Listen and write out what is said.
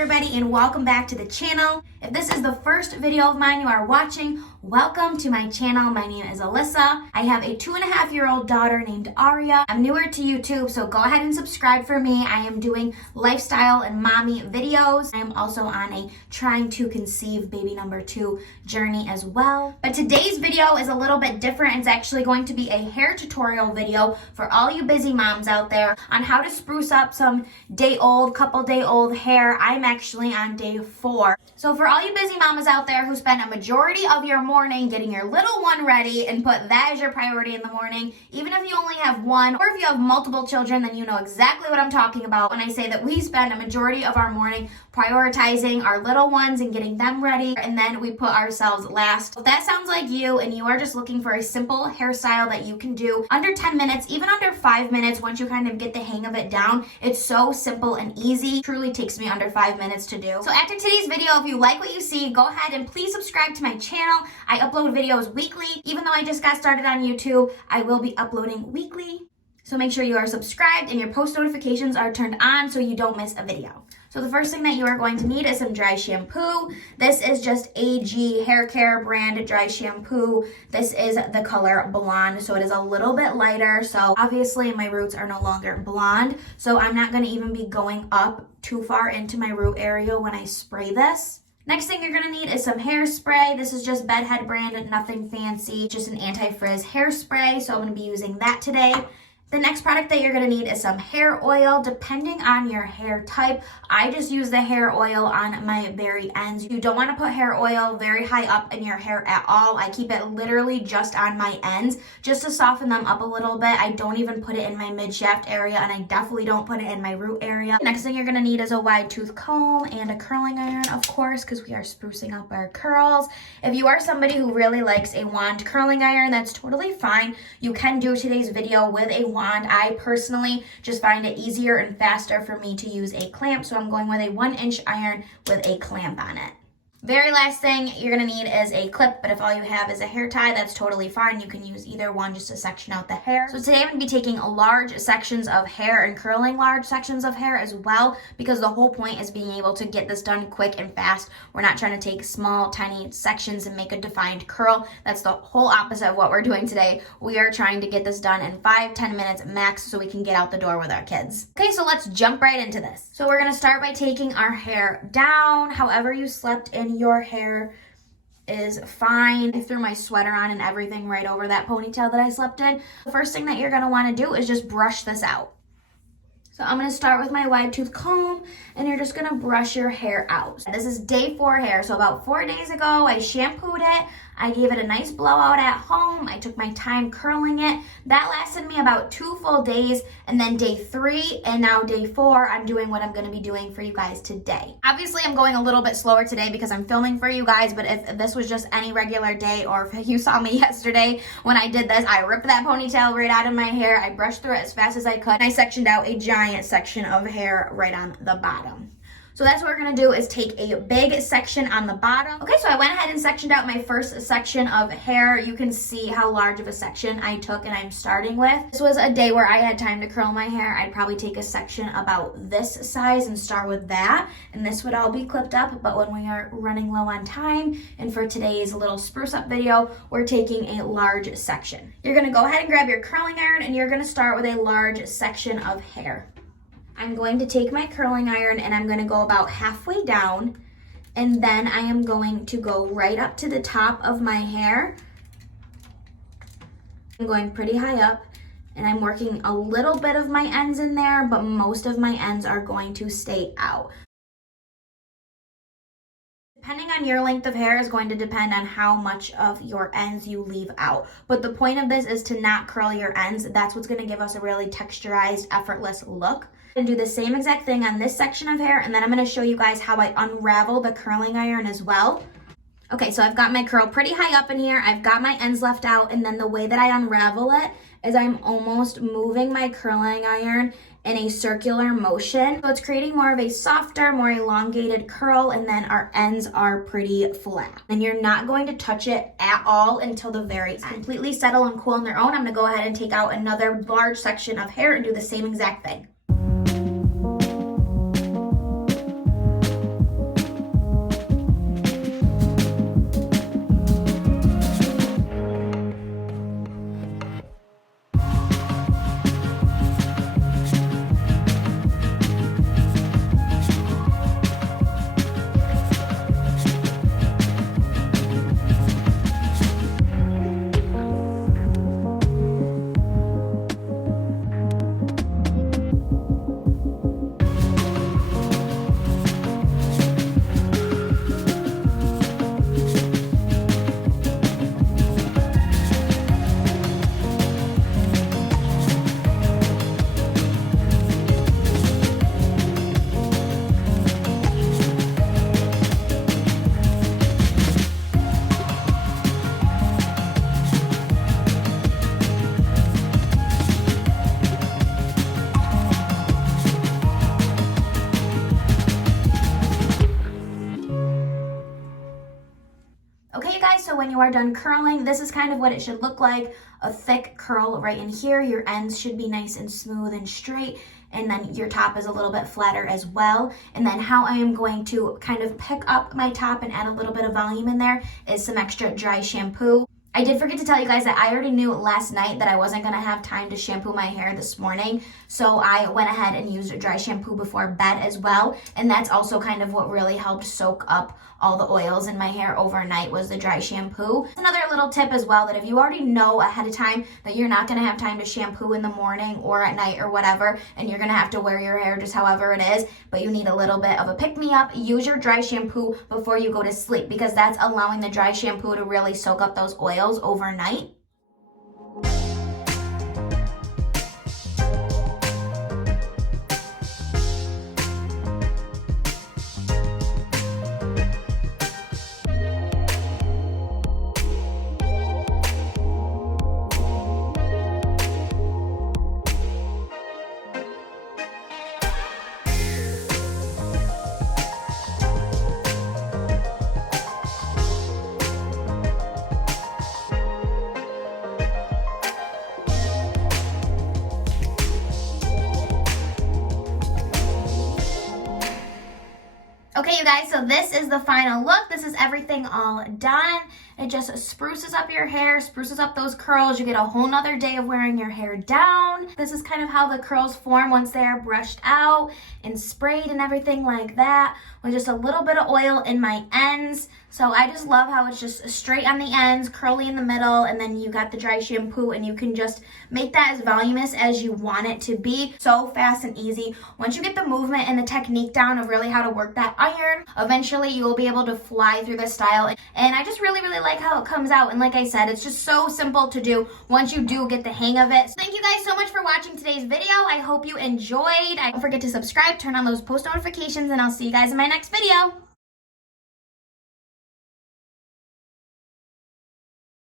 everybody, and welcome back to the channel. If this is the first video of mine you are watching, welcome to my channel. My name is Alyssa. I have a 2.5-year-old daughter named Aria. I'm newer to YouTube, so go ahead and subscribe for me. I am doing lifestyle and mommy videos. I am also on a trying to conceive baby number 2 journey as well. But today's video is a little bit different. It's actually going to be a hair tutorial video for all you busy moms out there on how to spruce up some couple day old hair. I'm actually on day 4. So for all you busy mamas out there who spend a majority of your morning getting your little one ready and put that as your priority in the morning, even if you only have one, or if you have multiple children, then you know exactly what I'm talking about when I say that we spend a majority of our morning prioritizing our little ones and getting them ready, and then we put ourselves last. If that sounds like you and you are just looking for a simple hairstyle that you can do under 10 minutes, even under 5 minutes, once you kind of get the hang of it down, it's so simple and easy. Truly takes me under 5 minutes to do. So after today's video, if you like what you see, go ahead and please subscribe to my channel. I upload videos weekly. Even though I just got started on YouTube, I will be uploading weekly. So make sure you are subscribed and your post notifications are turned on so you don't miss a video. So the first thing that you are going to need is some dry shampoo. This is just AG Hair Care brand dry shampoo. This is the color blonde, so it is a little bit lighter. So obviously my roots are no longer blonde, so I'm not going to even be going up too far into my root area when I spray this. Next thing you're going to need is some hairspray. This is just Bedhead brand, nothing fancy, just an anti-frizz hairspray, so I'm going to be using that today. The next product that you're going to need is some hair oil. Depending on your hair type, I just use the hair oil on my very ends. You don't want to put hair oil very high up in your hair at all. I keep it literally just on my ends just to soften them up a little bit. I don't even put it in my mid-shaft area, and I definitely don't put it in my root area. Next thing you're going to need is a wide tooth comb and a curling iron, of course, because we are sprucing up our curls. If you are somebody who really likes a wand curling iron, that's totally fine. You can do today's video with a wand. I personally just find it easier and faster for me to use a clamp, so I'm going with a 1-inch iron with a clamp on it. Very last thing you're going to need is a clip, but if all you have is a hair tie, that's totally fine. You can use either one just to section out the hair. So today I'm going to be taking large sections of hair and curling large sections of hair as well, because the whole point is being able to get this done quick and fast. We're not trying to take small, tiny sections and make a defined curl. That's the whole opposite of what we're doing today. We are trying to get this done in 5-10 minutes max so we can get out the door with our kids. Okay, so let's jump right into this. So we're going to start by taking our hair down. However you slept in your hair is fine. I threw my sweater on and everything right over that ponytail that I slept in. The first thing that you're going to want to do is just brush this out. So I'm going to start with my wide tooth comb, and you're just going to brush your hair out. This is day 4 hair, so about 4 days ago I shampooed it. I gave it a nice blowout at home. I took my time curling it. That lasted me about 2 full days, and then day 3 and now day 4 I'm doing what I'm going to be doing for you guys today. Obviously I'm going a little bit slower today because I'm filming for you guys, but if this was just any regular day, or if you saw me yesterday when I did this, I ripped that ponytail right out of my hair. I brushed through it as fast as I could, and I sectioned out a giant section of hair right on the bottom. So that's what we're going to do, is take a big section on the bottom. Okay, so I went ahead and sectioned out my first section of hair. You can see how large of a section I took and I'm starting with. This was a day where I had time to curl my hair. I'd probably take a section about this size and start with that, and this would all be clipped up. But when we are running low on time, and for today's little spruce up video, we're taking a large section. You're going to go ahead and grab your curling iron, and you're going to start with a large section of hair. I'm going to take my curling iron and I'm going to go about halfway down, and then I am going to go right up to the top of my hair. I'm going pretty high up, and I'm working a little bit of my ends in there, but most of my ends are going to stay out. Depending on your length of hair is going to depend on how much of your ends you leave out. But the point of this is to not curl your ends. That's what's going to give us a really texturized, effortless look. And do the same exact thing on this section of hair, and then I'm going to show you guys how I unravel the curling iron as well. Okay, so I've got my curl pretty high up in here. I've got my ends left out, and then the way that I unravel it is I'm almost moving my curling iron in a circular motion. So it's creating more of a softer, more elongated curl, and then our ends are pretty flat. And you're not going to touch it at all until the very end. Completely settle and cool on their own. I'm going to go ahead and take out another large section of hair and do the same exact thing. when you are done curling, this is kind of what it should look like. A thick curl right in here. Your ends should be nice and smooth and straight, and then your top is a little bit flatter as well. And then how I am going to kind of pick up my top and add a little bit of volume in there is some extra dry shampoo. I did forget to tell you guys that I already knew last night that I wasn't going to have time to shampoo my hair this morning. So I went ahead and used dry shampoo before bed as well. And that's also kind of what really helped soak up all the oils in my hair overnight, was the dry shampoo. Another little tip as well, that if you already know ahead of time that you're not going to have time to shampoo in the morning or at night or whatever, and you're going to have to wear your hair just however it is, but you need a little bit of a pick-me-up, use your dry shampoo before you go to sleep, because that's allowing the dry shampoo to really soak up those oils overnight. Okay, you guys, so this is the final look. This is everything all done. It just spruces up your hair, spruces up those curls. You get a whole nother day of wearing your hair down. This is kind of how the curls form once they are brushed out and sprayed and everything like that, with just a little bit of oil in my ends. So I just love how it's just straight on the ends, curly in the middle, and then you got the dry shampoo, and you can just make that as voluminous as you want it to be. So fast and easy. Once you get the movement and the technique down of really how to work that iron, eventually you will be able to fly through the style. And I just really like how it comes out. And like I said, it's just so simple to do once you do get the hang of it. So thank you guys so much for watching today's video. I hope you enjoyed. Don't forget to subscribe, turn on those post notifications, and I'll see you guys in my next video.